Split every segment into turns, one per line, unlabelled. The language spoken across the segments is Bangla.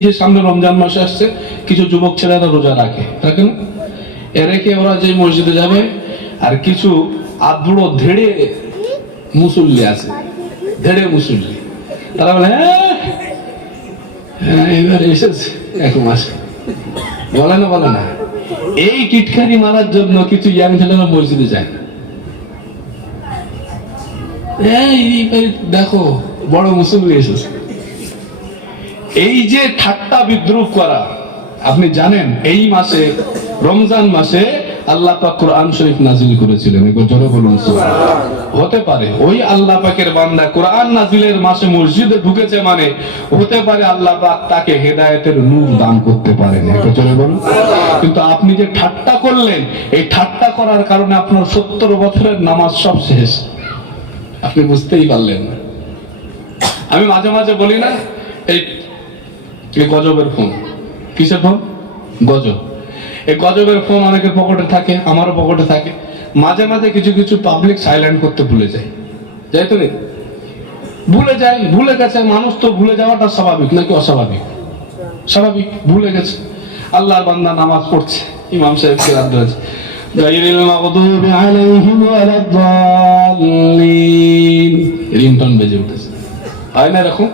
যে সামনে রমজান মাসে আসছে কিছু যুবক ছেলেরা রোজা রাখে রাখে না এ রেখে ওরা যে মসজিদে যাবে আর কিছু আধুড়ো ধেড়ে মুসল্লি আছে ধেড়ে মুসল্লি। তারা বলে "হ্যাঁ, হ্যাঁ এবার এসেছে এক মাস বলে না বলে না। এই কিটখানি মারার জন্য কিছু ইয়াং ছেলেরা মসজিদে যায় না। দেখো বড় মুসল্লি এসেছে। এই যে ঠাট্টা বিদ্রুপ করা, আপনি জানেন, এই মাসে, রমজান মাসে আল্লাহ পাক কোরআন শরীফ নাজিল করেছিলেন। জোরে বলুন হতে পারে, ওই আল্লাহ পাকের বান্দা কোরআন নাজিলের মাসে মসজিদে ঢুকেছে মানে হতে পারে আল্লাহ পাক তাকে হেদায়েতের নূর দান করতে পারেন। জোরে বলুন। কিন্তু আপনি যে ঠাট্টা করলেন, এই ঠাট্টা করার কারণে আপনার সত্তর বছরের নামাজ সব শেষ। আপনি বুঝতেই পারলেন। আমি মাঝে মাঝে বলি না, এই এই গজবের ফোন। কিসের ফোন? গজব। এই গজবের ফোন অনেকের পকেটে থাকে, আমারও পকেটে থাকে। মাঝে মাঝে কিছু কিছু পাবলিক সাইলেন্ট করতে ভুলে যায় যাই তো ভুলে যায় ভুলে গেছে। মানুষ তো ভুলে যাওয়াটা স্বাভাবিক, নাকি অস্বাভাবিক? স্বাভাবিক, ভুলে গেছে। আল্লাহর বান্দা নামাজ পড়ছে, ইমাম সাহেব কিরাত ধরেছে গায়রিল মাগদুবি আলাইহিম ওয়ালাদ-দাল্লিন। রিংটন বেজে উঠেছে। হয় না এরকম?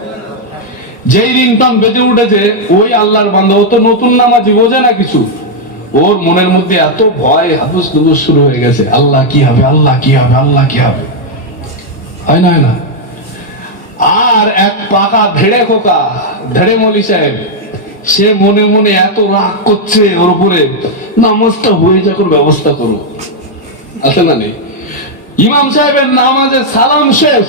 যেই রিংটন বেজে উঠেছে, ওই আল্লাহর বান্দা, ও তো নতুন নামাজি, বোঝে না কিছু। ওর মনের মধ্যে এত ভয়, হাদুস দুদুস শুরু হয়ে গেছে। আল্লাহ কি হবে, আল্লাহ কি হবে, আল্লাহ কি হবে? হয় না হয় না? আর এক পাকা ধেড়ে খোকা, ধেড়ে মলি সাহেব, সে মনে মনে এত রাগ করছে ওর উপরে। নামাজটা হয়ে যাকর ব্যবস্থা করো। আছে না নেই? ইমাম সাহেবের নামাজে সালাম শেষ।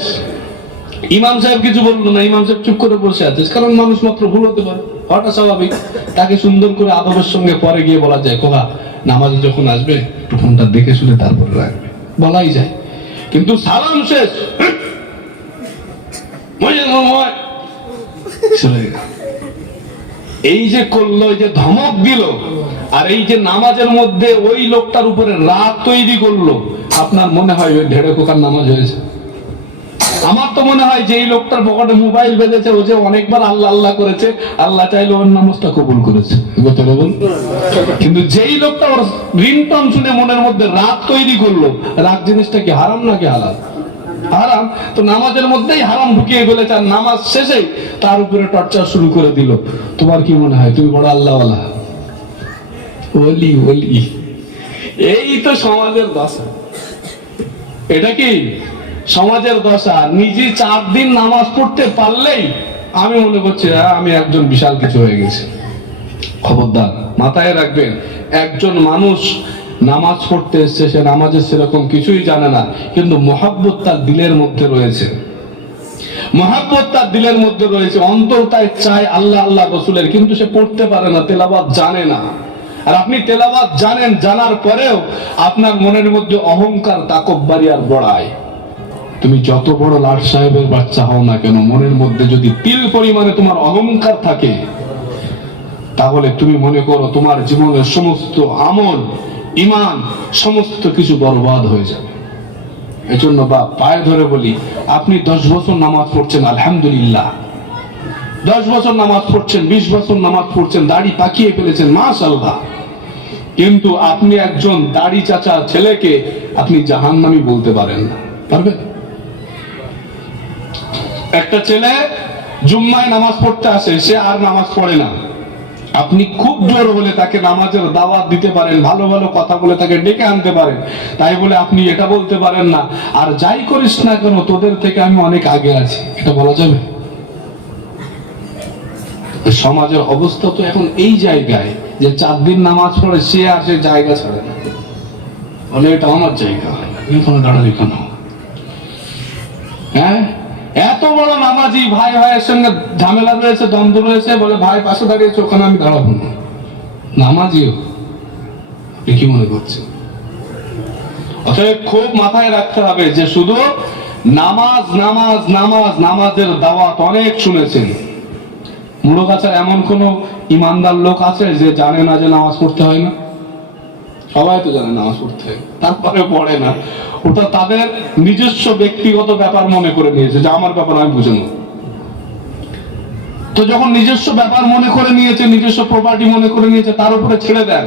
ইমাম সাহেব কিছু বলল না, ইমাম সাহেব চুপ করে বসে আছে। কারণ মানুষ মাত্র ভুল হতে পারে, হওয়াটা স্বাভাবিক। তাকে সুন্দর করে আদবের সঙ্গে পরে গিয়ে বলা যায় কোকা নামাজে যখন আসবে, একটু ফোনটা দেখে শুনে তারপরে রাখবে। বলাই যায়। কিন্তু সালাম শেষ। এই যে করল যে ধমক দিল, আর এই যে নামাজের মধ্যে ওই লোকটার উপরে রাত তৈরি করল, আপনার মনে হয় ওই ঢেড়ে কোকার নামাজ হয়েছে? আমার তো মনে হয় যে এই লোকটার পকেটে মোবাইল বেঁধেছে ও যে অনেকবার আল্লাহ আল্লাহ করেছে আল্লাহ চাইলে ওর নামাজটা কবুল করেছে। বুঝতে পারবেন? কিন্তু যেই লোকটা ওর রিংটন শুনে মনের মধ্যে রাত তৈরি করল রাত জিনিসটা কি হারাম নাকি হালাল? হারাম। তো নামাজের মধ্যেই হারাম ঢুকিয়ে ফেলেছে আর নামাজ শেষে তার উপরে টর্চার শুরু করে দিল। তোমার কি মনে হয় তুমি বড় আল্লাহওয়ালা? ওলি ওলি। এই তো সমাজের দশা এটা কি? সমাজের দশা, নিজে চার দিন নামাজ পড়তে পারলেই আমি মনে করছি আমি একজন বিশাল কিছু হয়ে গেছি। খবরদার, মাথায় রাখবেন, একজন মানুষ নামাজ পড়তে এসছে, সে নামাজের সেরকম কিছুই জানে না, কিন্তু মহাব্বত তার দিলের মধ্যে রয়েছে। মহাব্বত তার দিলের মধ্যে রয়েছে, অন্তর তাই চায় আল্লাহ আল্লাহ রসুলের, কিন্তু সে পড়তে পারে না তেলাবাদ জানে না। আর আপনি তেলাবাদ জানেন, জানার পরেও আপনার মনের মধ্যে অহংকার, তাকব্বারি আর বড়ায় তুমি যত বড় লাট সাহেবের বাচ্চা হও না কেন, মনের মধ্যে যদি তিল পরিমাণে তোমার অহংকার থাকে, তাহলে তুমি মনে করো তোমার জীবনের সমস্ত আমল, ইমান, সমস্ত কিছু বরবাদ হয়ে যাবে। এজন্য বা পায়ে ধরে বলি, আপনি দশ বছর নামাজ পড়ছেন, আলহামদুলিল্লাহ। দশ বছর নামাজ পড়ছেন, বিশ বছর নামাজ পড়ছেন, দাড়ি পাকিয়ে ফেলেছেন মাশাল্লাহ কিন্তু আপনি একজন দাড়ি চাচা ছেলেকে আপনি জাহান্নামি বলতে পারেন না। পারবেন? একটা ছেলে জুম্মায় নামাজ পড়তে আসে, সে আর নামাজ পড়ে না। আপনি খুব জোর হলে তাকে নামাজের দাওয়াত দিতে পারেন, ভালো ভালো কথা বলে তাকে ডেকে আনতে পারেন। তাই বলে আপনি এটা বলতে পারেন না। আর যাই করিস না কেন, তোদের থেকে আমি অনেক আগে আছি। এটা বলা যাবে? সমাজের অবস্থা তো এখন এই জায়গায় যে চার দিন নামাজ পড়ে, সে আর সে জায়গা ছাড়ে না। বলে এটা আমার জায়গা এখানে দাঁড়ালি কেন হ্যাঁ? বড় ভাই ভাইয়ের সঙ্গে ঝামেলা রয়েছে, দ্বন্দ্ব রয়েছে, বলে ভাই পাশে দাঁড়িয়েছে ওখানে আমি দাঁড়াবো না। নামাজিও। কি মনে করছেন? অতএব খুব মাথায় রাখতে হবে যে শুধু নামাজ নামাজ নামাজ, নামাজের দাওয়াত অনেক শুনেছেন। মুড়োগাছার এমন কোন ইমানদার লোক আছে যে জানে না যে নামাজ পড়তে হয় না? সবাই তো জানে নামাজ পড়তে হয়। তারপরে পড়ে না। ওটা তাদের নিজস্ব ব্যক্তিগত ব্যাপার মনে করে নিয়েছে যে আমার ব্যাপার আমি বুঝে না তো যখন নিজস্ব ব্যাপার মনে করে নিয়েছে, নিজস্ব প্রপার্টি মনে করে নিয়েছে, তার উপরে ছেড়ে দেন।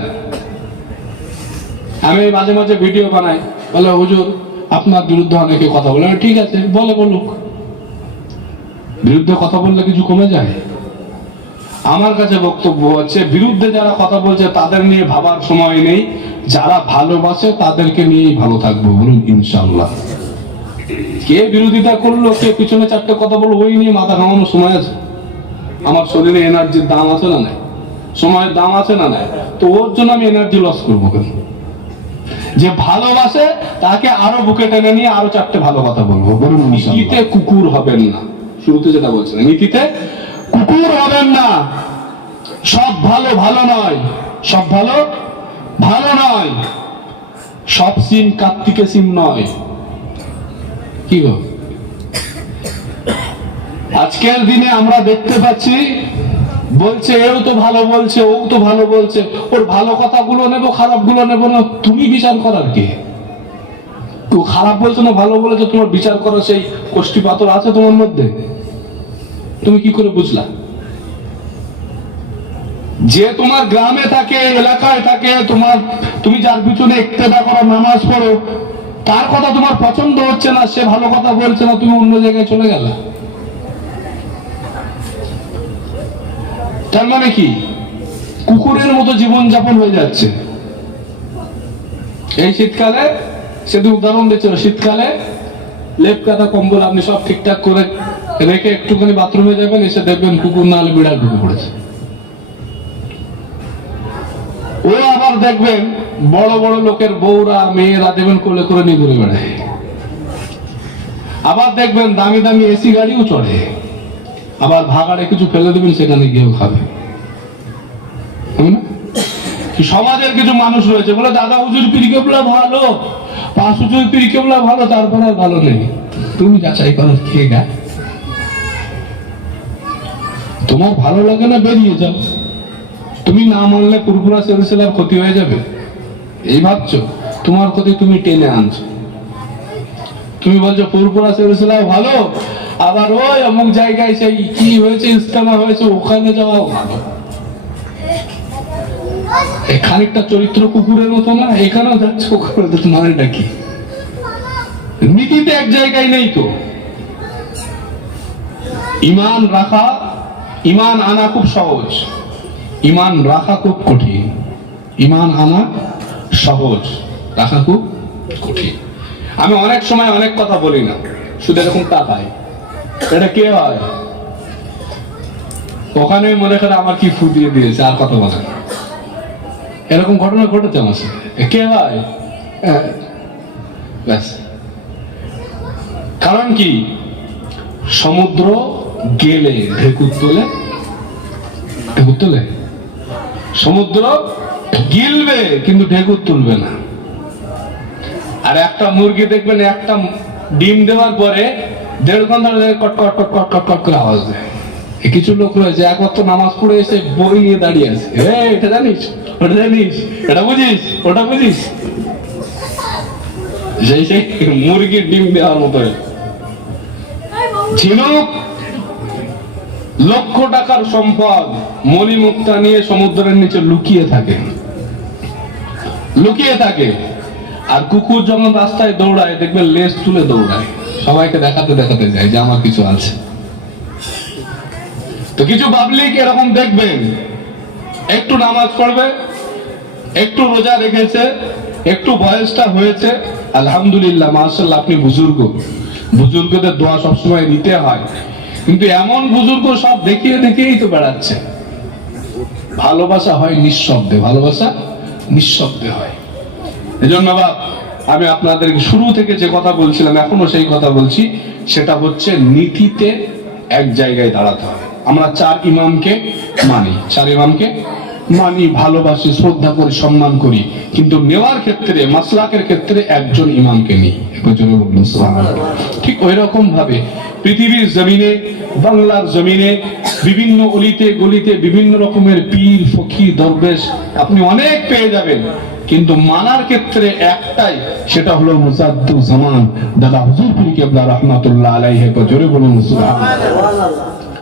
আমি মাঝে মাঝে ভিডিও বানাই। বলে, হুজুর, আপনার বিরুদ্ধে অনেকে কথা বলে। ঠিক আছে, বলে বলুক। বিরুদ্ধে কথা বললে কিছু কমে যায়? আমার কাছে বক্তব্য হচ্ছে বিরুদ্ধে যারা কথা বলছে, তাদের নিয়ে ভাবার সময় নেই। যারা ভালোবাসে, তাদেরকে নিয়েই ভালো থাকব, বলুন ইনশাল্লাহ কে বিরোধিতা করল, কে পিছনে চারটে কথা বলল, ওই নিয়ে মাথা ঘামানোর সময় আছে। আমার শরীরে এনার্জির দাম আছে না নাই? সময়ের দাম আছে না নাই? তো ওর জন্য আমি এনার্জি লস করব কেন? যে ভালোবাসে, তাকে আরও বুকে টেনে নিয়ে আরও চারটে ভালো কথা বলব। বলুন নীতিতে কুকুর হবেন না। শুরুতে যেটা বলছিলেন নীতিতে কুকুর হবেন না। সব ভালো ভালো নয়। সব ভালো ভালো নয়। সব সিম কার্তিকে সিম নয়। কি গো? আজকের দিনে আমরা দেখতে পাচ্ছি, বলছে, এও তো ভালো বলছে, ও তো ভালো বলছে। ওর ভালো কথাগুলো নেব খারাপগুলো নেব না। তুমি বিচার করার কে? কেউ খারাপ বলছো না, ভালো বলেছ, তোমার বিচার করো, সেই কোষ্ঠী পাথর আছে তোমার মধ্যে। তুমি কি করে বুঝলা? যে তোমার গ্রামে থাকে, এলাকায় থাকে, তোমার, তুমি যার পিছনে ইক্তেদা করো, নামাজ পড়ো, তার কথা তোমার পছন্দ হচ্ছে না, সে ভালো কথা বলছে না, তুমি অন্য জায়গায় চলে গেলে। তার মানে কি? কুকুরের মতো জীবন যাপন হয়ে যাচ্ছে। এই শীতকালে সেদিন উদাহরণ দিচ্ছিল শীতকালে লেপ কাটা, কম্বল আপনি সব ঠিকঠাক করে রেখে একটুখানি বাথরুমে যাবেন, এসে দেখবেন কুকুর না হলে বিড়াল ঢুকে পড়েছে। ও আবার দেখবেন বড় বড় লোকের বউরা, মেয়েরা দেবেন কোলে করে নিয়ে ঘুরে বেড়ায়। আবার দেখবেন দামি দামি এসি গাড়িও চড়ে। আবার ভাগাড়ে কিছু ফেলে দেবেন, সেখানে গিয়েও খাবে। সমাজের কিছু মানুষ রয়েছে, বলে দাদা হুজুর পীর কেবলা ভালো পাঁচ হুজুর পীর কেবলা ভালো, তারপরে আর ভালো নেই। তুমি যাচাই করো কে গা। তোমার ভালো লাগে না, বেরিয়ে যাও। তুমি না মানলে পুরপুরা সেলসেলার ক্ষতি হয়ে যাবে। এই ভাবছ? তোমার ক্ষতি তুমি টেনে আনছো। তুমি বলছো পুরপুরা সেলসেলা ভালো আবার ওই অমুক জায়গায় সেই কি হয়েছে ইস্তেমা হয়েছে, ওখানে যাওয়া ভালো খানিকটা চরিত্র কুকুরের মতো না? এখানেও যাচ্ছে ওখানে যাচ্ছে মানেটা কি নীতিতে এক জায়গায় নেই তো। ইমান রাখা, ইমান আনা খুব সহজ। ইমান রাখা খুব কঠিন। ইমান আনা সহজ, রাখা খুব কঠিন। আমি অনেক সময় অনেক কথা বলি না, শুধু এরকম তাকাই। এটা কে হয়? ওখানে মনে করে আমার কি ফু দিয়ে দিয়েছে আর কথা বলে এরকম ঘটনা ঘটেছে আমার সাথে। কে হয়? হ্যাঁ, ব্যাস। কারণ কি? সমুদ্র গেলে ঢেকুর তোলে ঢেকুর তোলে? সমুদ্র গিলবে কিন্তু ঢেকুর তুলবে না। আর একটা মুরগি দেখবেন একটা ডিম দেওয়ার পরে দেড় ঘণ্টা ধরে কট কট কট কট কট কট করে আওয়াজ দেয়। কিছু লোক রয়েছে তো নামাজ পড়ে এসে বই নিয়ে দাঁড়িয়ে আছে। এ, এটা জানিস? ওটা জানিস? এটা বুঝিস? ওটা বুঝিস? সেই সেই মুরগির ডিম দেওয়ার মতো ঝিনুক, লক্ষ টাকার সম্পদ মণিমুক্তা নিয়ে সমুদ্রের নিচে লুকিয়ে থাকে। লুকিয়ে থাকে। আর কুকুর যখন রাস্তায় দৌড়ায় দেখবেন লেজ তুলে দৌড়ায়। সবাইকে দেখাতে দেখাতে যায় যে আমার কিছু আছে। তো কিছু পাবলিক এরকম দেখবেন একটু নামাজ পড়বে, একটু রোজা রেখেছে, একটু বয়সটা হয়েছে, আলহামদুলিল্লাহ মার্শাল্লাহ আপনি বুজুর্গ। বুজুর্গদের দোয়া সবসময় নিতে হয়। কিন্তু এমন বুজুর্গ সব দেখিয়ে দেখিয়েই তো বেড়াচ্ছে। ভালোবাসা হয় নিঃশব্দে, ভালোবাসা নিঃশব্দে হয়। এজন্য বাপ আমি আপনাদেরকে শুরু থেকে যে কথা বলছিলাম, এখনও সেই কথা বলছি, সেটা হচ্ছে নীতিতে এক জায়গায় দাঁড়াতে হবে। আমরা চার ইমামকে মানি। চার ইমামকে মানি, ভালোবাসি, শ্রদ্ধা করি, সম্মান করি। কিন্তু নেওয়ার ক্ষেত্রে, মাসলাকের ক্ষেত্রে একজন ইমামকে নিই। ঠিক ওই রকম ভাবে পৃথিবীর জমিনে, বাংলার জমিনে, বিভিন্ন অলিতে গলিতে, বিভিন্ন রকমের পীর, ফকির, দরবেশ, আপনি অনেক পেয়ে যাবেন। কিন্তু মানার ক্ষেত্রে একটাই, সেটা হলো মুসাদ্দু জামান, দাদা হুজুর পীর কেবলা রহমাতুল্লাহ আলাইহি জোরে বলুন, সুবহানাল্লাহ।